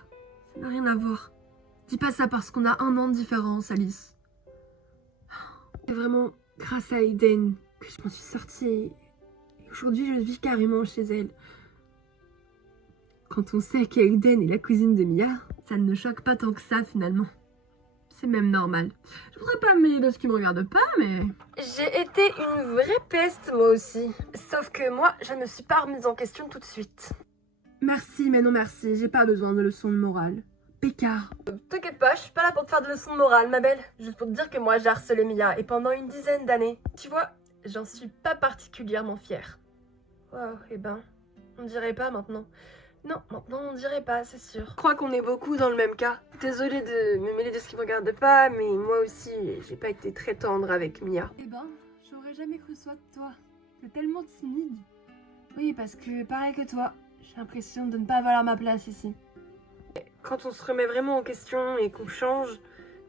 Ça n'a rien à voir. Dis pas ça parce qu'on a 1 an de différence, Alice. C'est vraiment grâce à Hayden que je m'en suis sortie et aujourd'hui je vis carrément chez elle. Quand on sait qu'Hayden est la cousine de Mia, ça ne me choque pas tant que ça finalement. C'est même normal. Je voudrais pas me mêler de ce qui me regarde pas, mais... J'ai été une vraie peste moi aussi. Sauf que moi, je ne me suis pas remise en question tout de suite. Merci, mais non merci, j'ai pas besoin de leçons de morale. Becca. T'inquiète pas, je suis pas là pour te faire de leçons de morale, ma belle. Juste pour te dire que moi, j'ai harcelé Mia et pendant une dizaine d'années. Tu vois, j'en suis pas particulièrement fière. Wow, eh ben, on dirait pas maintenant. Non, maintenant on dirait pas, c'est sûr. Je crois qu'on est beaucoup dans le même cas. Désolée de me mêler de ce qui me regarde pas, mais moi aussi, j'ai pas été très tendre avec Mia. Eh ben, j'aurais jamais cru ça de toi. T'es tellement timide. Oui, parce que pareil que toi, j'ai l'impression de ne pas valoir ma place ici. Quand on se remet vraiment en question et qu'on change,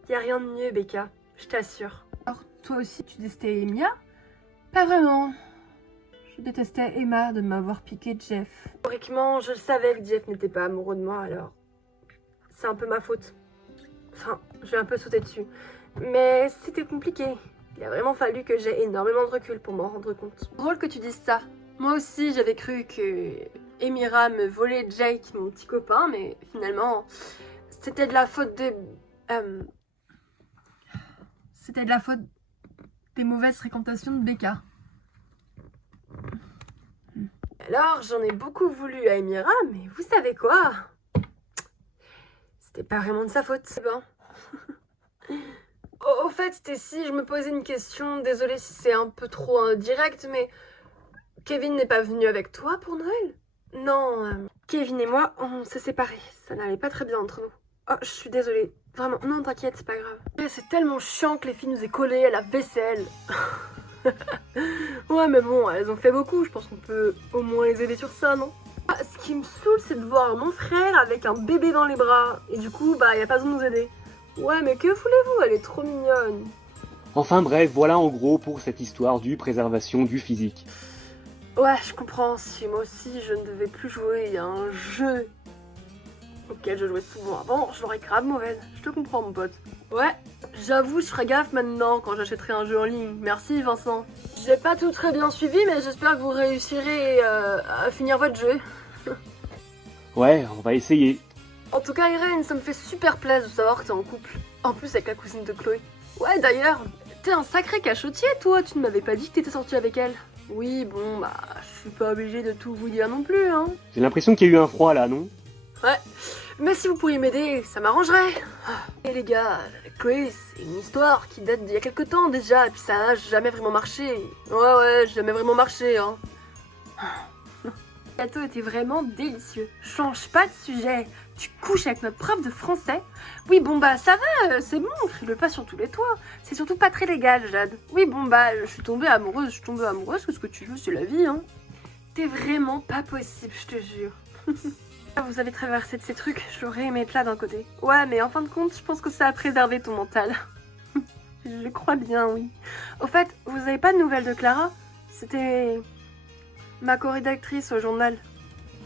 y a rien de mieux, Becca, je t'assure. Alors, toi aussi, tu détestais Mia? Pas vraiment. Je détestais Emma de m'avoir piqué Jeff. Historiquement, je le savais que Jeff n'était pas amoureux de moi, alors c'est un peu ma faute. Enfin, je vais un peu sauter dessus. Mais c'était compliqué. Il a vraiment fallu que j'ai énormément de recul pour m'en rendre compte. Drôle que tu dises ça. Moi aussi, j'avais cru que Emira me volait Jake, mon petit copain, mais finalement, c'était de la faute de... C'était de la faute des mauvaises fréquentations de Becca. Alors, j'en ai beaucoup voulu à Emira, mais vous savez quoi? C'était pas vraiment de sa faute. Ben. Au fait, Stacy, je me posais une question. Désolée si c'est un peu trop direct, mais Kevin n'est pas venu avec toi pour Noël? Non, Kevin et moi, on s'est séparés. Ça n'allait pas très bien entre nous. Oh, je suis désolée. Vraiment, non t'inquiète, c'est pas grave. Mais c'est tellement chiant que les filles nous aient collés à la vaisselle. Ouais mais bon, elles ont fait beaucoup, je pense qu'on peut au moins les aider sur ça, non? Ce qui me saoule, c'est de voir mon frère avec un bébé dans les bras. Et du coup, bah y a pas besoin de nous aider. Ouais mais que voulez-vous, elle est trop mignonne. Enfin bref, voilà en gros pour cette histoire du préservation du physique. Ouais, je comprends, si moi aussi je ne devais plus jouer à un jeu auquel je jouais souvent avant, je l'aurais grave mauvaise. Je te comprends mon pote. Ouais, j'avoue, je ferai gaffe maintenant quand j'achèterai un jeu en ligne. Merci Vincent. J'ai pas tout très bien suivi, mais j'espère que vous réussirez à finir votre jeu. Ouais, on va essayer. En tout cas, Irène, ça me fait super plaisir de savoir que t'es en couple. En plus avec la cousine de Chloé. Ouais, d'ailleurs, t'es un sacré cachotier, toi. Tu ne m'avais pas dit que t'étais sortie avec elle. Oui, bon, bah, je suis pas obligée de tout vous dire non plus, hein. J'ai l'impression qu'il y a eu un froid là, non? Ouais, mais si vous pourriez m'aider, ça m'arrangerait. Et les gars, Chloé, c'est une histoire qui date d'il y a quelques temps déjà, et puis ça n'a jamais vraiment marché. Ouais, jamais vraiment marché, hein. Le gâteau était vraiment délicieux. Change pas de sujet. Tu couches avec notre prof de français? Oui, bon bah ça va, c'est bon, crie-le pas sur tous les toits. C'est surtout pas très légal, Jade. Oui, bon bah je suis tombée amoureuse, qu'est-ce que tu veux, c'est la vie, hein. T'es vraiment pas possible, je te jure. Vous avez traversé de ces trucs, j'aurais aimé être là d'un côté. Ouais, mais en fin de compte, je pense que ça a préservé ton mental. Je crois bien, oui. Au fait, vous avez pas de nouvelles de Clara? C'était ma co-rédactrice au journal.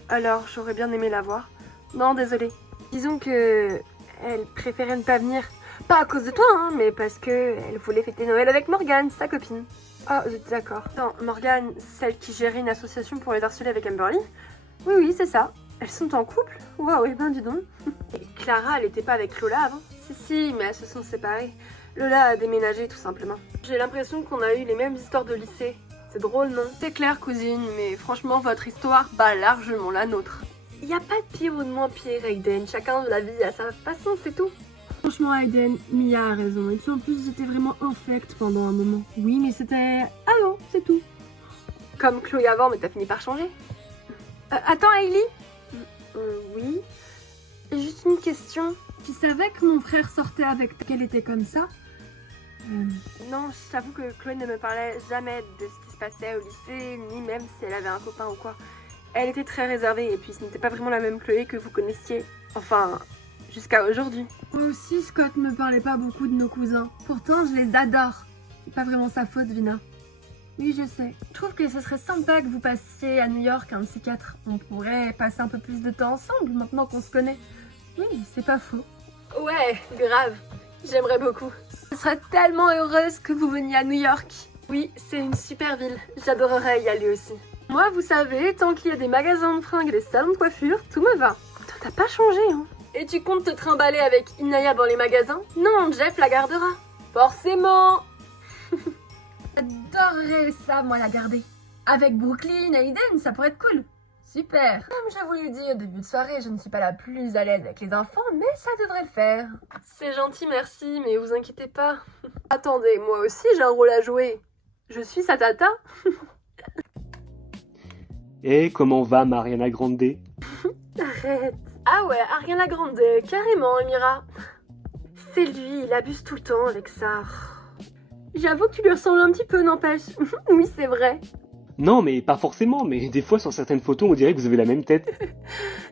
Alors, j'aurais bien aimé la voir. Non, désolée. Disons que elle préférait ne pas venir. Pas à cause de toi, hein, mais parce que elle voulait fêter Noël avec Morgane, sa copine. Ah, j'étais d'accord. Attends, Morgane, celle qui gérait une association pour les harceler avec Amberly? Oui, c'est ça. Elles sont en couple? Waouh, et ben dis donc. Et Clara, elle était pas avec Lola avant? Si, mais elles se sont séparées. Lola a déménagé tout simplement. J'ai l'impression qu'on a eu les mêmes histoires de lycée. C'est drôle, non? C'est clair, cousine, mais franchement, votre histoire bat largement la nôtre. Y a pas de pire ou de moins pire, Aiden. Chacun de la vie à sa façon, c'est tout. Franchement, Aiden, Mia a raison. Et puis en plus, j'étais vraiment infecte pendant un moment. Oui, mais c'était... Ah non, c'est tout. Comme Chloé avant, mais t'as fini par changer. Attends, Hailey? Oui. Juste une question. Tu savais que mon frère sortait avec qu'elle était comme ça? Non, j'avoue que Chloé ne me parlait jamais de ce qui se passait au lycée, ni même si elle avait un copain ou quoi. Elle était très réservée et puis ce n'était pas vraiment la même Chloé que vous connaissiez. Enfin, jusqu'à aujourd'hui. Moi aussi, Scott me parlait pas beaucoup de nos cousins. Pourtant, je les adore. C'est pas vraiment sa faute, Vina. Oui, je sais. Je trouve que ce serait sympa que vous passiez à New York un de ces quatre. On pourrait passer un peu plus de temps ensemble maintenant qu'on se connaît. Oui, c'est pas faux. Ouais, grave. J'aimerais beaucoup. Je serais tellement heureuse que vous veniez à New York. Oui, c'est une super ville. J'adorerais y aller aussi. Moi, vous savez, tant qu'il y a des magasins de fringues et des salons de coiffure, tout me va. Toi, t'as pas changé, hein. Et tu comptes te trimballer avec Inaya dans les magasins? Non, Jeff la gardera. Forcément. J'adorerais ça, moi, la garder. Avec Brooklyn et Aiden, ça pourrait être cool. Super. Comme je vous l'ai dit au début de soirée, je ne suis pas la plus à l'aise avec les enfants, mais ça devrait le faire. C'est gentil, merci, mais vous inquiétez pas. Attendez, moi aussi j'ai un rôle à jouer. Je suis sa tata. Et comment va Mariana Grande? Arrête. Ah ouais, Ariana Grande, carrément, Emira. C'est lui, il abuse tout le temps avec ça. J'avoue que tu lui ressembles un petit peu, n'empêche. Oui, c'est vrai. Non, mais pas forcément, mais des fois sur certaines photos on dirait que vous avez la même tête.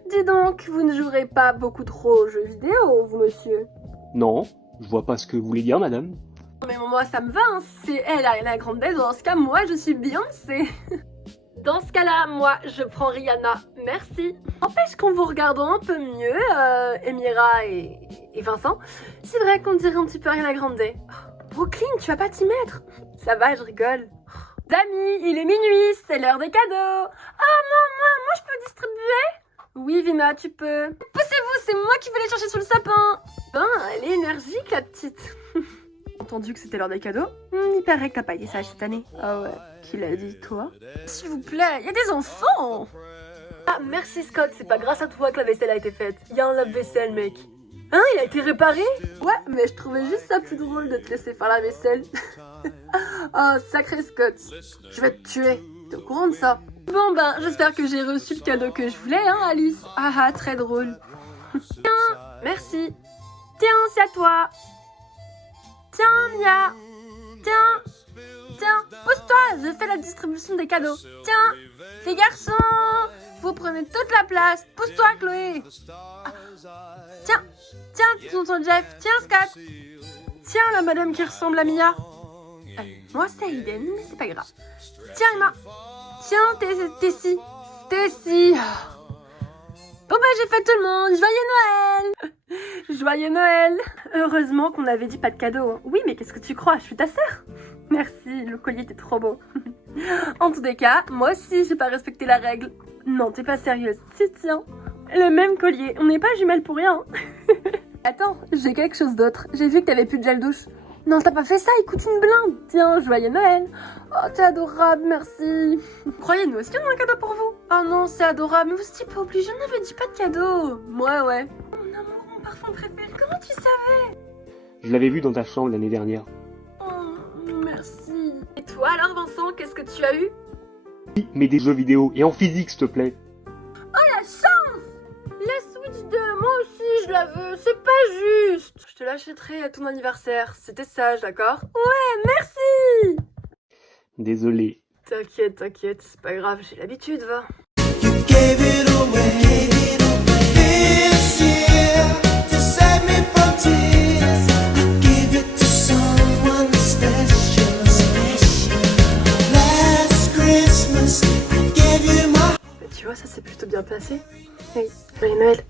Dis donc, vous ne jouerez pas beaucoup trop aux jeux vidéo, vous, monsieur? Non, je vois pas ce que vous voulez dire, madame. Mais moi, ça me va, hein. C'est elle, Ariana Grande. Dans ce cas, moi, je suis Beyoncé. Dans ce cas-là, moi, je prends Rihanna. Merci. N'empêche qu'en vous regardant un peu mieux, Emira et Vincent, c'est vrai qu'on dirait un petit peu Ariana Grande. Oh, Brooklyn, tu vas pas t'y mettre? Ça va, je rigole. Amis, il est minuit, c'est l'heure des cadeaux. Ah, moi, je peux distribuer? Oui, Vina, tu peux. Poussez-vous, c'est moi qui vais les chercher sous le sapin. Ben, elle est énergique, la petite. Entendu que c'était l'heure des cadeaux. Il paraît que t'as pas été sage cette année. Ah ouais, qui l'a dit, toi? S'il vous plaît, il y a des enfants. Ah, merci Scott, c'est pas grâce à toi que la vaisselle a été faite. Il y a un lave-vaisselle, mec. Hein, il a été réparé? Ouais, mais je trouvais juste ça plus drôle de te laisser faire la vaisselle. Oh, sacré Scott. Je vais te tuer. T'es au courant de ça? Bon ben, j'espère que j'ai reçu le cadeau que je voulais, hein, Alice? Ah, très drôle. Tiens, merci. Tiens, c'est à toi. Tiens, Mia. Tiens, pose-toi, je fais la distribution des cadeaux. Tiens, les garçons, vous prenez toute la place. Pose-toi, Chloé. Ah. Tiens, tonton Jeff. Tiens, Scott. Tiens, la madame qui ressemble à Mia. Moi, c'est Aiden, mais c'est pas grave. Tiens, Emma. Tiens, Tessie. Bon bah, j'ai fait tout le monde. Joyeux Noël. Joyeux Noël. Heureusement qu'on avait dit pas de cadeau. Oui, mais qu'est-ce que tu crois? Je suis ta sœur. Merci, le collier était trop beau. En tous les cas, moi aussi, j'ai pas respecté la règle. Non, t'es pas sérieuse. Tiens, le même collier. On n'est pas jumelles pour rien. Attends, j'ai quelque chose d'autre. J'ai vu que t'avais plus de gel douche. Non, t'as pas fait ça, il coûte une blinde. Tiens, joyeux Noël. Oh, t'es adorable, merci. Croyez-nous, est-ce qu'il y en a un cadeau pour vous? Oh non, c'est adorable, mais vous étiez pas obligé, on n'avait dit pas de cadeau. Ouais. Mon amour, mon parfum préféré, comment tu savais? Je l'avais vu dans ta chambre l'année dernière. Oh, merci. Et toi alors, Vincent, qu'est-ce que tu as eu? Oui, mais des jeux vidéo, et en physique, s'il te plaît. Oh, la chance! La Switch 2, moi aussi je la veux, c'est pas juste. Je te l'achèterai à ton anniversaire, c'était sage, d'accord? Ouais, merci. Désolé. T'inquiète, c'est pas grave, j'ai l'habitude, va. You gave it away this year to save me from tears. I gave it to someone special. Last Christmas, I gave you my. Tu vois, ça s'est plutôt bien passé. Oui, joyeux Noël.